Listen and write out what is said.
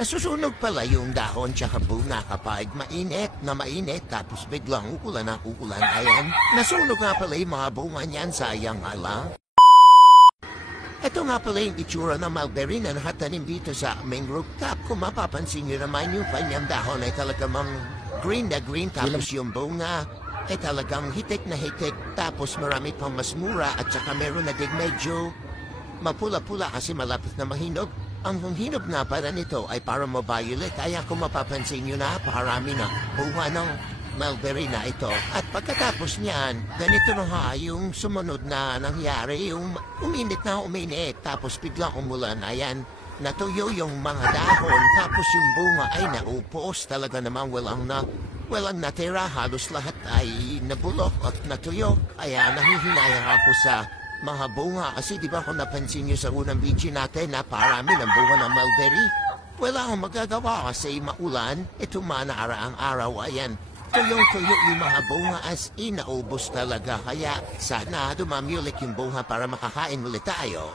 Nasusunog pala yung dahon tsaka bunga kapag mainit na mainit tapos biglang uulan na uulan. Ayan, nasunog nga pala yung mga bunga niyan, sayang ala. Ito nga pala yung itsura ng mulberry na nakatanim dito sa main rooftop. Kung mapapansin nyo naman yung kanyang dahon ay talagang green na green tapos yung bunga ay talagang hitik na hitik tapos marami pang mas mura at saka meron na din medyo mapula-pula kasi malapit na mahinog. Ang hinog nga pala nito ay para violet kaya kung mapapansin nyo na parami na bunga ng mulberry na ito. At pagkatapos niyan, ganito na nga yung sumunod na nangyari, yung uminit na uminit tapos biglang umulan. Ayan, natuyo yung mga dahon tapos yung bunga ay naupos. Talaga namang walang natira, halos lahat ay nabulok at natuyo. Kaya nahihinayang ako sa mga bunga kasi di ba kung napansin nyo sa unang video natin na parami ng bunga ng mulberry? Wala akong magagawa kasi maulan, ito manaaraang araw ayan. Tuyong-tuyo yung mga bunga as in naubos talaga kaya sana dumami ulit yung bunga para makakain ulit tayo.